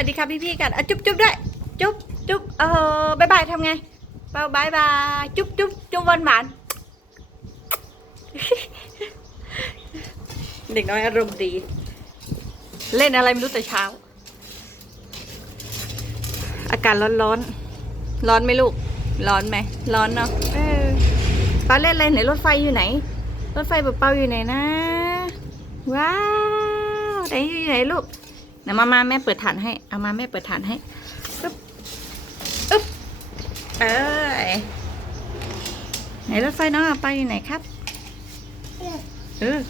วัสดีครับพี่ๆกันอะจุ๊บจุ๊บด้วยจุ๊บจุ๊บเออบายบายทำไงเปาบายบายจุ๊บจุ๊บจุ๊บหวานหวานเด็กน้อยอารมณ์ดี เล่นอะไรไม่รู้แต่เช้า อากาศร้อนร้อนร้อนไหมลูก ร้อนไหมร้อนเนาะเออป้าเล่นอะไรไหนรถไฟอยู่ไหน รถไฟเปล่าอยู่ไหนนะ ว้าวไหนอยู่ไหนลูก เดี๋ยวมามาแม่เปิดฐานให้เอามาแม่เปิดฐานให้อึ๊บอึ๊บเอ้ยไหนรถไฟน้องเอาไปอยู่ไหนครับเออ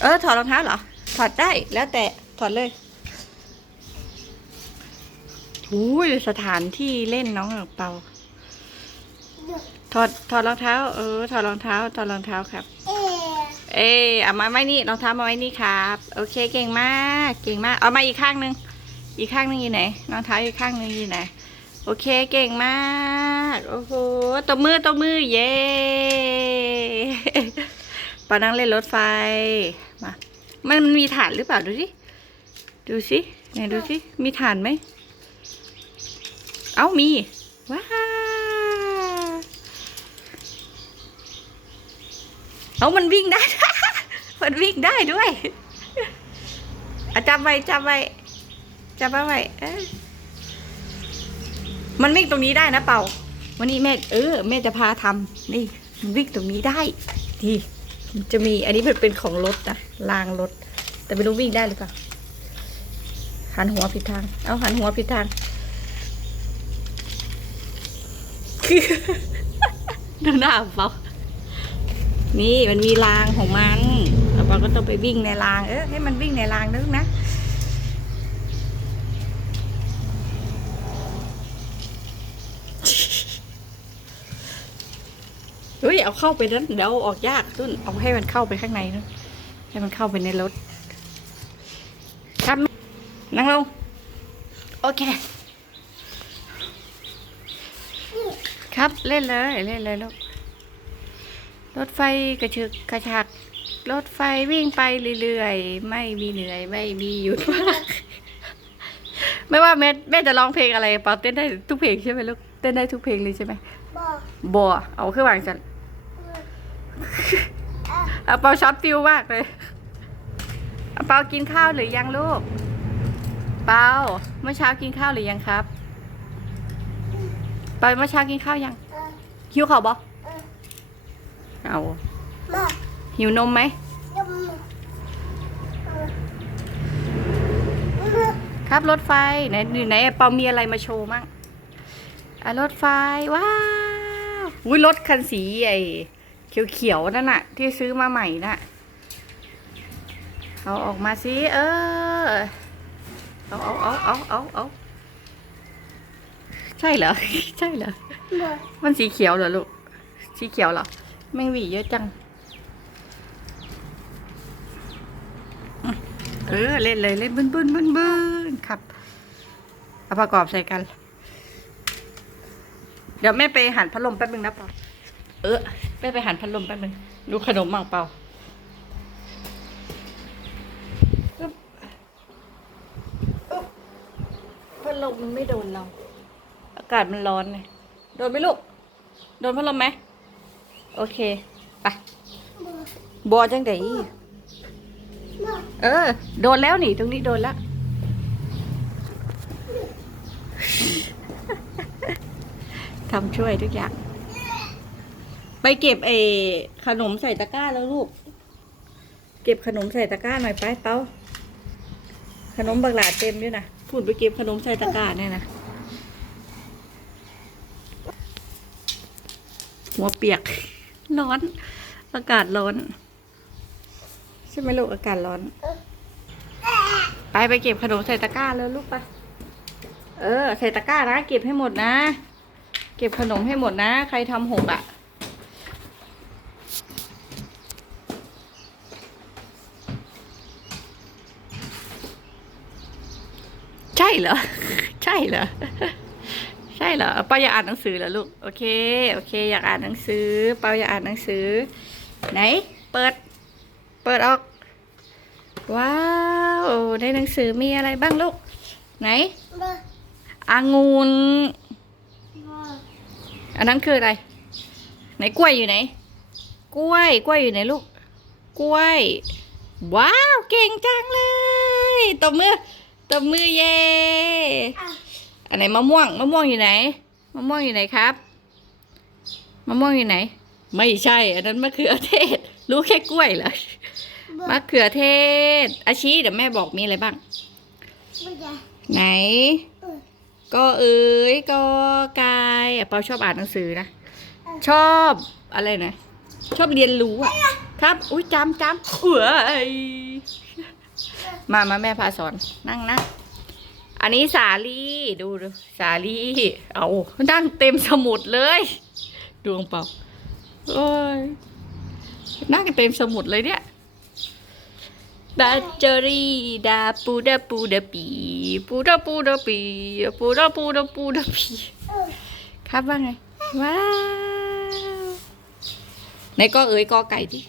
เออถอดรองเท้าเหรอ ถอดได้แล้วแต่ถอดเลยอุ้ยสถานที่เล่นน้องอังเปาถอดถอดรองเท้า เออถอดรองเท้าถอดรองเท้าครับ เอ้ยเอามาไว้นี่รองเท้ามาไว้นี่ครับ โอเคเก่งมาก เก่งมาก เอามาอีกข้างหนึ่งอีกข้างหนึ่งอยู่ไหนรองเท้าอีกข้างหนึ่งอยู่ไหนโอเคเก่งมาก โอ้โหตบมือตบมือเย้ปานั่งเล่นรถไฟมามันมันมีฐานหรือเปล่าดูสิดูสิไหนดูสิมีฐานไหมเอ้ามีว้าเอามันวิ่งได้ มันวิ่งได้ด้วยอะจำไว้จำไว้จำไว้เออมันวิ่งตรงนี้ได้นะเป่า วันนี้แม่เออแม่จะพาทำนี่มันวิ่งตรงนี้ได้ดีจะมีอันนี้มันเป็นของรถนะรางรถ แต่ไม่รู้วิ่งได้หรือเปล่าหันหัวผิดทาง เอาหันหัวผิดทางดูหน้าเปล่านี่มันมีรางของมัน ก็ต้องไปวิ่งในราง เออให้มันวิ่งในรางนึกนะเฮ้ยเอาเข้าไปนั้นเดี๋ยวอาออกยากตุ้นเอาให้มันเข้าไปข้างในนะให้มันเข้าไปในรถ ครับ นั่งลง โอเค ครับเล่นเลย เล่นเลยลูกรถไฟกระชึกกระชัก รถไฟวิ่งไปเรื่อยๆ ไม่มีเหนื่อยไม่มีหยุดพักไม่ว่าแม่แม่จะร้องเพลงอะไรเปาเต้นได้ทุกเพลงใช่ไหมลูกเต้นได้ทุกเพลงเลยใช่ไหมบัวเอาขึ้นวางจันเอาเปาช็อตฟิลมากเลยเอาเปากินข้าวหรือยังลูก เปาเมื่อเช้ากินข้าวหรือยังครับ เปาเมื่อเช้ากินข้าวยังหิวข้าวบ่เอา หิวนมไหม ครับรถไฟ ไหนอยู่ไหนเปามีอะไรมาโชว์มั่งอะรถไฟ ว้าวอุ้ยรถคันสีไอ้เขียวๆนั่นน่ะ ที่ซื้อมาใหม่น่ะ เอาออกมาสิ เออ เอาเอาเอาเอาเอาเอาใช่เหรอ ใช่เหรอ มันสีเขียวเหรอลูก สีเขียวเหรอ แมงหวีเยอะจัง เออเล่นเลยเล่นบึ้นบึ้นบึ้นบึ้นครับเอาประกอบใส่กัน เดี๋ยวแม่ไปหันพัดลมแป๊บนึงนะเปาเออแม่ไปหันพัดลมแป๊บนึงดูขนมมั่งเปาอึ๊บอึ๊บพัดลมมันไม่โดนเรา อากาศมันร้อนเลยโดนไหมลูก โดนพัดลมไหม โอเค ไปบอจังได เออ โดนแล้วนี่ ตรงนี้โดนแล้ว ทำช่วยทุกอย่าง ไปเก็บเอขนมใส่ตะกร้าแล้วลูก เก็บขนมใส่ตะกร้าหน่อยไปเป้า ขนมบักหลาดเต็มด้วยนะพูดไปเก็บขนมใส่ตะกร้าเนี่ยนะ หัวเปียก ร้อน อากาศร้อน ใช่ไหมลูกอากาศร้อน ไปไปเก็บขนมใส่ตะกร้าเลยลูกไป เออ ใส่ตะกร้านะเก็บให้หมดนะ เก็บขนมให้หมดนะ ใครทำหกอะใช่เหรอ ใช่เหรอ ใช่เหรอป้าอยากอ่านหนังสือเหรอลูก โอเค โอเค อยากอ่านหนังสือป้าอยากอ่านหนังสือ ไหน เปิด เปิดออก ว้าวในหนังสือมีอะไรบ้างลูก ไหนบ่อางุนบ่อันนั้นคืออะไร ไหนกล้วยอยู่ไหน กล้วย กล้วยอยู่ไหนลูก กล้วย ว้าว เก่งจังเลยตบมือตบมือเย่อะอันไหนมะม่วง มะม่วงอยู่ไหน มะม่วงอยู่ไหนครับ มะม่วงอยู่ไหน ไม่ใช่ อันนั้นมะเขือเทศ รู้แค่กล้วยเหรอบ่มะเขือเทศ อาชีเดี๋ยวแม่บอกมีอะไรบ้างบ่จ้ะไหนเออก็เอ๋ยก็กายอะเปาชอบอ่านหนังสือนะ ชอบอะไรนะ ชอบเรียนรู้อะ ครับ อุ้ยจำจำเอ้ยมามาแม่พาสอนนั่งนะอันนี้สาลีดูดูสาลีเอานั่งเต็มสมุดเลย ดวงเปล่า โอ้ยนั่งเต็มสมุดเลยเนี่ยแบตเตอรี่ดาปูดาปูดาปีปูดาปูดาปีปูดาปูดาปูดาปีเออครับว่าไง ว้าวไหนก็เอ๋ยกอไก่ดิ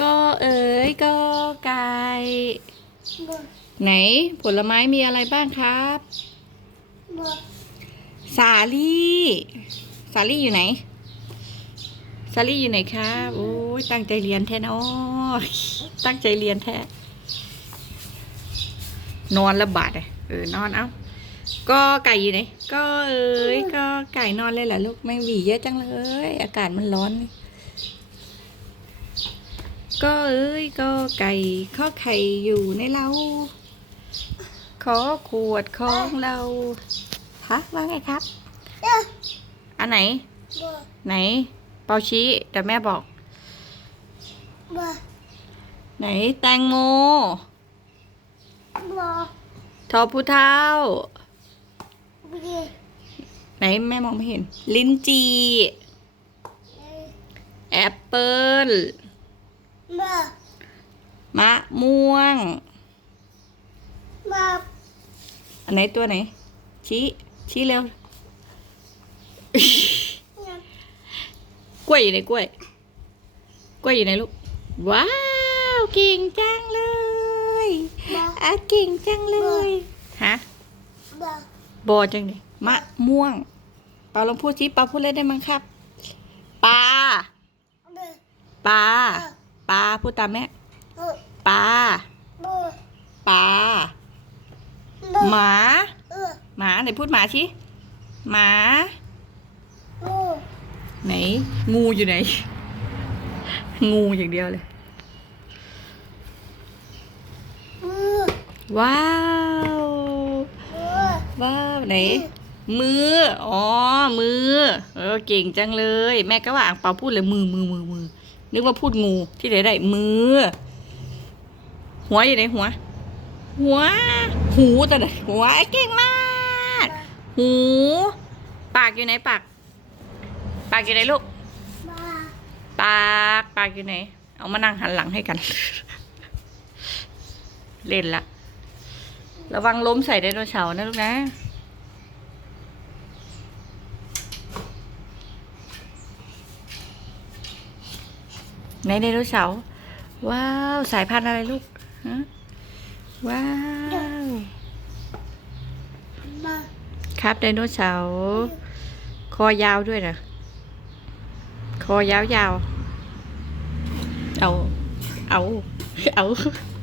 ก็เอ๋ยกอไก่บ่ไหนผลไม้มีอะไรบ้างครับบ่สาลี่ สาลี่อยู่ไหน สาลี่อยู่ไหนครับโอ้ยตั้งใจเรียนแท้เนอะตั้งใจเรียนแท้ นอนละบาดเลยเออนอนเอาก็ไก่อยู่ไหนก็เอ้ยก็ไก่นอนเลยเหรอลูกไม่หวีเยอะจังเลย อากาศมันร้อนนี่ก็เอ้ยก็ไก่ข้อไข่อยู่ในเราขอขวดของเราฮะว่าไงครับเอออันไหนบ่ไหน เปาชี้แต่แม่บอกบ่ไหนแตงโมบ่ทอผู้เท่าบ่ดีไหนแม่มองไม่เห็น ลิ้นจีเออแอปเปิลบ่มะม่วงบ่อันไหนตัวไหน ชี้ ชี้เร็ว ยัง กล้วยอยู่ไหนกล้วย กล้วยอยู่ไหนลูก ว้าว เก่งจังเลยบ่อะเก่งจังเลย ฮะบ่บอจังเลยมะม่วงปาลองพูดสิปาพูดเล่นได้มั้งครับปลาบ่ปลาปลาพูดตามแม่เออปลาบ่ปลาบ่หมาเออหมาไหนพูดหมาชิหมาบ่ ไหน งูอยู่ไหน งูอย่างเดียวเลยเออว้าวเออว้าว ไหน มือ อ๋อ มือ เออ เก่งจังเลย แม่ก็ว่าอ่างเปาพูดเลยมือมือมือมือ นึกว่าพูดงู ที่ไหนได้มือ หัวอยู่ไหนหัว หัว หูตัวไหนหัว เก่งมาก หู ปากอยู่ไหนปาก ปากอยู่ไหนลูกบ่ปากปากอยู่ไหน เอามานั่งหันหลังให้กัน เล่นละ ระวังล้มใส่ไดโนเสาร์นะลูกนะในไดโนเสาร์ว้าว สายพันธุ์อะไรลูกฮะว้าวบ่ครับไดโนเสาร์คอยาวด้วยนะ คอยาวยาวๆ เอา เอา เอา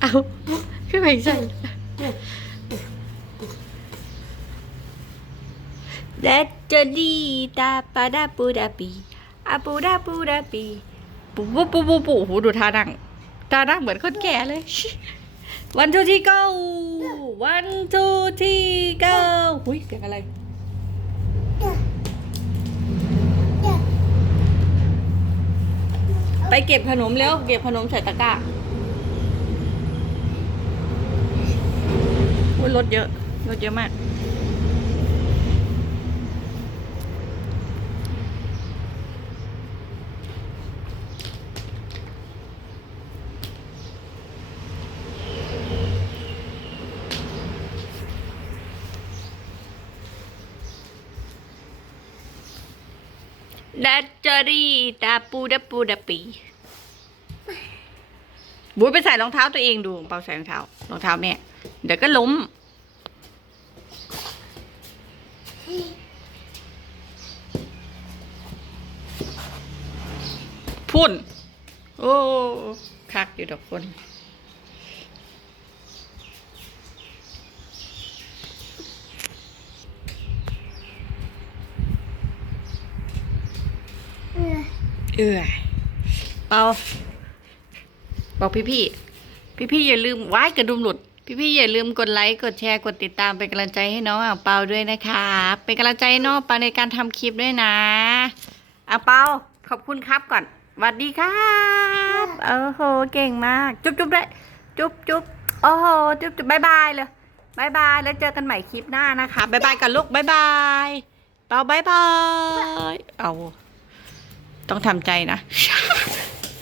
เอาขึ้นไปใส่เดดจะดีตาปาดาปูดาปีอาปูดาปูดาปีปูปูปูปูปูโหดูท่านั่งท่านั่งเหมือนคนแก่เลยวันทูที่เก้าวันทูที่เก้าหุยเสียงอะไร เออเออ ไปเก็บขนมเร็ว เก็บขนมใส่ตะกร้าอุ้ยรถเยอะ รถเยอะมาก ดัจจรีตาปูดาปูดาปีบุ้ยไปใส่รองเท้าตัวเองดูเปาใส่รองเท้ารองเท้าแม่เดี๋ยวก็ล้ม พุ่น โอ้ คักอยู่ดอกคน เอื่อเปาบอกพี่พี่พี่พี่ๆอย่าลืมว้ายกระดุมหลุด พี่พี่ๆอย่าลืมกดไลค์กดแชร์กดติดตามเป็นกำลังใจให้น้องอ่างเปาด้วยนะคะเป็นกำลังใจให้น้องเปาในการทำคลิปด้วยนะอ่างเปาขอบคุณครับก่อนสวัสดีครับโอ้โหเก่งมาก จุ๊บจุ๊บด้วยจุ๊บจุ๊บโอ้โหจุ๊บจุ๊บบายบายเลยบายบายแล้วเจอกันใหม่คลิปหน้านะคะบายบายกันลูกบายบายเปาบายบายเอา ต้องทำใจนะ